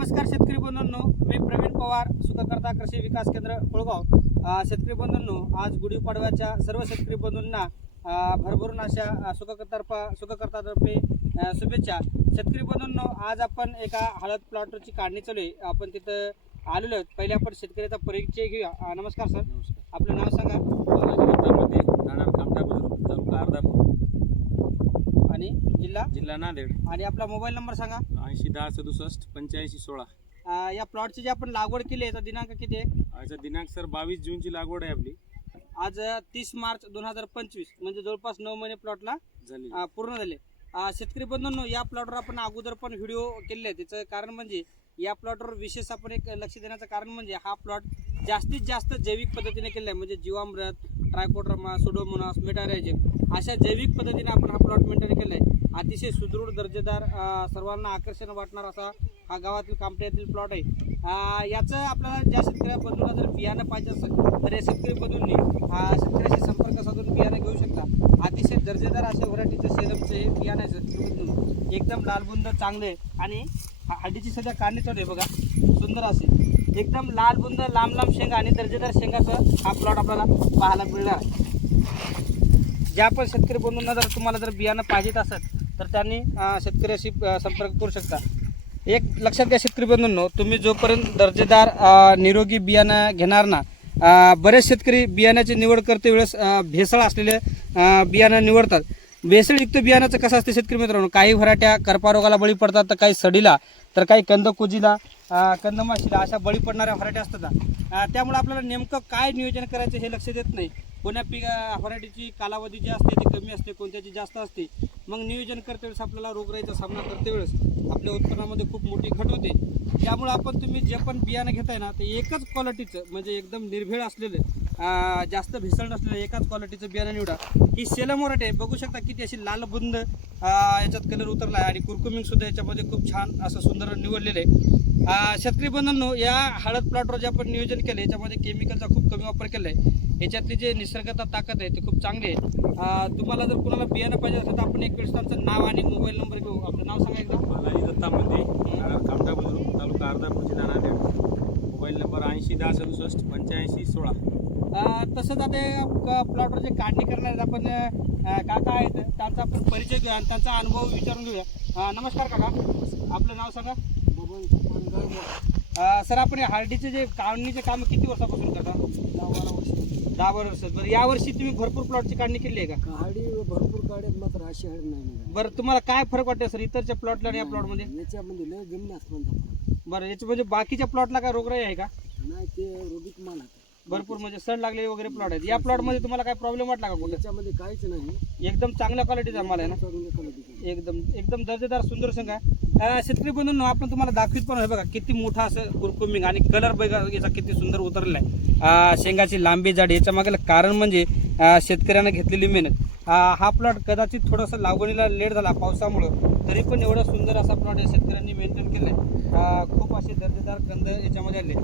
नमस्कार शेतकरी बंधूंनो मी प्रवीण पवार सुखकर्ता कृषी विकास केंद्र कोळगाव. शेतकरी बंधूंनो आज गुढीपाडव्याच्या सर्व शेतकरी बंधूंना भरभरून अशा अ, सुखकर्ता सुखकर्तातर्फे शुभेच्छा. शेतकरी बंधूंनो आज आपण एका हळद प्लॉटची काढणी चालू आहे. आपण तिथं आलेलो आहोत. पहिले आपण शेतकऱ्याचा परिचय घेऊया. नमस्कार सर. नमस्कार. आपलं नाव सांगा. तालुका अर्धापूर. आणि जिल्हा? जिल्हा नांदेड. आणि आपला मोबाईल नंबर सांगा. ऐंशी दहा सदुसष्ट पंच्याऐंशी सोळा. अ, या प्लॉटची जी आपण लागवड केली आहे याचा दिनांक किती आहे? आजचा दिनांक सर बावीस जूनची लागवड आहे आपली. आज तीस मार्च दोन हजार पंचवीस म्हणजे जवळपास नऊ महिने प्लॉटला झाली. अ, पूर्ण झाले. अ, शेतकरी बंधूंनो या प्लॉटवर आपण अगोदर पण व्हिडिओ केलेले आहे त्याचं कारण म्हणजे या प्लॉटवर विशेष आपण एक लक्ष देण्याचं कारण म्हणजे हा प्लॉट जास्तीत जास्त जैविक पद्धतीने केलेला आहे. म्हणजे जीवामृत ट्रायकोड्रमा सुडोमोनास मेटारायझम अशा जैविक पद्धतीने आपण हा प्लॉट मेंटेन केला आहे. अतिशय सुदृढ दर्जेदार सर्वांना आकर्षण वाटणार असा हा गावातील कामठ्यातील प्लॉट आहे. याचं आपल्याला ज्या शेतकऱ्या बंधूला जर बियाणं पाहिजे असेल तर या शेतकरी बंधूंनी शेतकऱ्याशी संपर्क साधून बियाणं घेऊ शकता. अतिशय दर्जेदार अशा व्हरायटीचं सेरमचं हे बियाणं आहे शेतकरी एकदम लालबुंद चांगले आहे आणि हड्डीची सध्या काढणी चालू आहे बघा. सुंदर असे. एकदम लालबुंद लांब लांब शेंगा आणि दर्जेदार शेंगाचं हा प्लॉट आपल्याला पाहायला मिळणार. आहे ज्या पण शेतकरी बंधूंना जर तुम्हाला जर बियाणं पाहिजेत असत तर त्यांनी शेतकऱ्याशी संपर्क करू शकता. एक लक्षात घ्या शेतकरी बंधूंनो तुम्ही जोपर्यंत दर्जेदार निरोगी बियाणं घेणार ना बरेच शेतकरी बियाण्याची निवड करते वेळेस भेसळ असलेले बियाणं निवडतात. भेसळयुक्त बियाण्याचं कसं असते शेतकरी मित्रांनो? काही व्हराट्या कर्पारोगाला बळी पडतात तर काही सडीला तर काही कंदकुजीला कंदमाशीला अशा बळी पडणाऱ्या व्हराट्या असतात त्यामुळे आपल्याला नेमकं काय नियोजन करायचं हे लक्ष देत नाही. कोण्या पिका हराटीची कालावधी जी असते ती कमी असते कोणत्याची जास्त असते मग नियोजन करते वेळेस आपल्याला रोगराईचा सामना करते वेळेस आपल्या उत्पन्नामध्ये खूप मोठी घट होते. त्यामुळे आपण तुम्ही जे पण बियाणं घेताय ना ते एकच क्वालिटीचं म्हणजे एकदम निर्भेळ असलेलं जास्त भेसळ नसलेलं एकाच क्वालिटीचं बियाणं निवडा. ही सेलम आहे बघू शकता किती अशी लाल बुंद याच्यात कलर उतरला आहे आणि कुरकुमिंग सुद्धा याच्यामध्ये खूप छान असं सुंदर निवडलेलं आहे. शेतकरी बंधूंनो या हळद प्लॉटवर जे आपण नियोजन केलं याच्यामध्ये केमिकलचा खूप कमी वापर केला आहे याच्यातली जे निसर्गता ताकद आहे ते खूप चांगली आहे. तुम्हाला जर कुणाला बियाणं पाहिजे असेल तर आपण एक वेळेस त्यांचं नाव आणि मोबाईल नंबर घेऊ. आपलं नाव सांगा एकदा. बालाजी दत्तामध्ये राहणार कामठा बुद्रुक तालुका अर्धापूर जिल्हा नांदेड मोबाईल नंबर ऐंशी दहा सदुसष्ट पंच्याऐंशी सोळा. तसंच आता प्लॉटवर जे काढणी करणार आहेत आपण काका आहेत त्यांचा आपण परिचय घेऊया आणि त्यांचा अनुभव विचारून घेऊया. नमस्कार काका. आपलं नाव सांगा. अं, सर आपण हार्डीचे जे काढणीचे काम किती वर्षापासून करता दहा बारा वर्ष बरं यावर्षी तुम्ही भरपूर प्लॉटची काढणी केली आहे का हाडी भरपूर काढत मात्र अशी हाड नाही निघाली. बरं तुम्हाला काय फरक वाटतं सर इतरच्या प्लॉटला आणि या प्लॉटमध्ये याच्यामध्ये लय जमीन आसमानचा फरक. बरं याच्या म्हणजे बाकीच्या प्लॉटला काय रोगराई आहे का नाही ते रोगीत माल आहे. भरपूर म्हणजे सड लागलेले वगैरे प्लॉट आहेत. या प्लॉटमध्ये तुम्हाला काय प्रॉब्लेम वाटला का कुठे? याच्यामध्ये काहीच नाही. एकदम चांगल्या क्वालिटीचा माल आहे ना? चांगल्या quality चं. एकदम एकदम दर्जेदार सुंदर संघ आहे. अं, शेतकरी बंधूंनो आपण तुम्हाला दाखवीत पण आहे बघा किती मोठा असं कुरकुमिंग आणि कलर बघा याचा किती सुंदर उतरलेला आहे अं, शेंगाची लांबी जाडी याच्या मागे कारण म्हणजे अं, शेतकऱ्यानं घेतलेली मेहनत. हा प्लॉट कदाचित थोडासा लागवणीला लेट झाला पावसामुळं. तरी पण एवढा सुंदर असा प्लॉट या शेतकऱ्यांनी मेंटेन केलाय. आहे खूप असे दर्जेदार कंद याच्यामध्ये आले.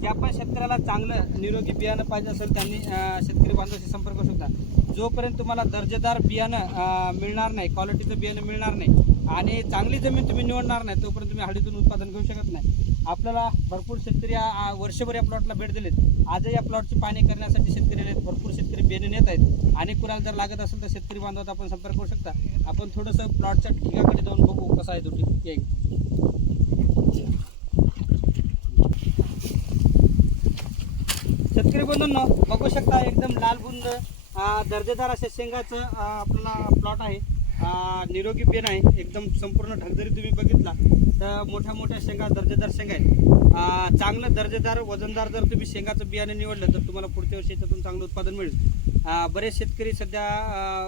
ज्या पण शेतकऱ्याला चांगलं निरोगी बियाणं पाहिजे असेल त्यांनी शेतकरी बांधवाशी संपर्क करू शकता जोपर्यंत तुम्हाला दर्जेदार बियाणं मिळणार नाही क्वालिटीचं बियाणं मिळणार नाही आणि चांगली जमीन तुम्ही निवडणार नाही तोपर्यंत तुम्ही हळदीतून उत्पादन घेऊ शकत नाही. आपल्याला भरपूर शेतकरी वर्षभर या प्लॉटला भेट दिलेत. आजही या प्लॉटची पाणी करण्यासाठी शेतकरी आहेत भरपूर शेतकरी बेने नेत आहेत. आणि कुणाला जर लागत असेल तर शेतकरी बांधवात आपण संपर्क करू शकता. आपण थोडंसं प्लॉटच्या ठिकाकडे जाऊन बघू कसा आहे तो ठीक आहे शेतकरी बंधूंनो बघू शकता एकदम लालबुंद बुंद दर्जेदार अशा शेंगाचं आपला आपल्याला प्लॉट आहे. निरोगी पेन आहे. एकदम संपूर्ण ढगधरी तुम्ही बघितला तर मोठ्या मोठ्या शेंगा दर्जेदार शेंगा आहेत. चांगलं दर्जेदार वजनदार जर तुम्ही शेंगाचं बियाणे निवडलं तर तुम्हाला पुढच्या वर्षी त्यातून चांगलं उत्पादन मिळेल. बरेच शेतकरी सध्या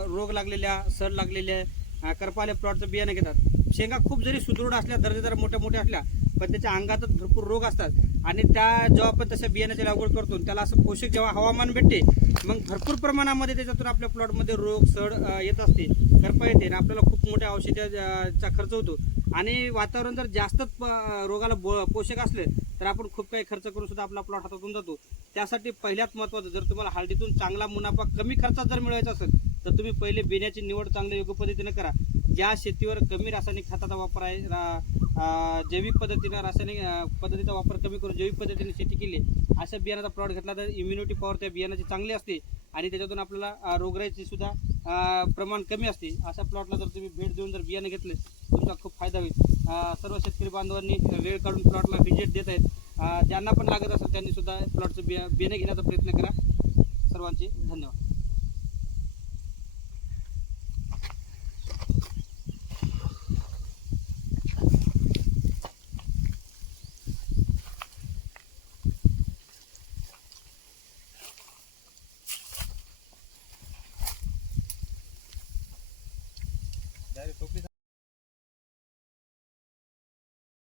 रोग लागलेल्या सड लागलेल्या करपाल्या करपाले प्लॉटचं बियाणं घेतात. शेंगा खूप जरी सुदृढ असल्या दर्जेदार मोठ्या मोठ्या असल्या पण त्याच्या अंगातच भरपूर रोग असतात. आणि त्या जेव्हा आपण तशा बियाण्याची लागवड करतो त्याला असं पोषक जेव्हा हवामान भेटते मग भरपूर प्रमाणामध्ये त्याच्यातून आपल्या प्लॉटमध्ये रोग सड येत असते. करपा येते आणि आपल्याला खूप मोठ्या औषधाचा खर्च होतो. आणि वातावरण जर जास्तच प- रोगाला बो पोषक असले तर आपण खूप काही खर्च करून सुद्धा आपला प्लॉट हातातून जातो. त्यासाठी पहिल्यात महत्त्वाचं जर तुम्हाला हळदीतून चांगला मुनाफा कमी खर्चात जर मिळवायचा असेल तर तुम्ही पहिले बियाण्याची निवड चांगल्या योग्य पद्धतीने करा. ज्या शेतीवर कमी रासायनिक खताचा वापर आहे जैविक पद्धतीनं रासायनिक पद्धतीचा वापर कमी करून जैविक पद्धतीने शेती केली अशा बियाणाचा प्लॉट घेतला तर इम्युनिटी पॉवर त्या बियाणाची चांगली असते. आणि त्याच्यातून आपल्याला रोगराईची सुद्धा प्रमाण कमी असते. अशा प्लॉटला जर तुम्ही भेट देऊन जर बियाणे घेतले तुमचा खूप फायदा होईल. सर्व शेतकरी बांधवांनी वेळ काढून प्लॉटला व्हिजिट देत आहेत. ज्यांना पण लागत असेल त्यांनी सुद्धा प्लॉटचं बिया बियाणे घेण्याचा प्रयत्न करा. सर्वांचे धन्यवाद.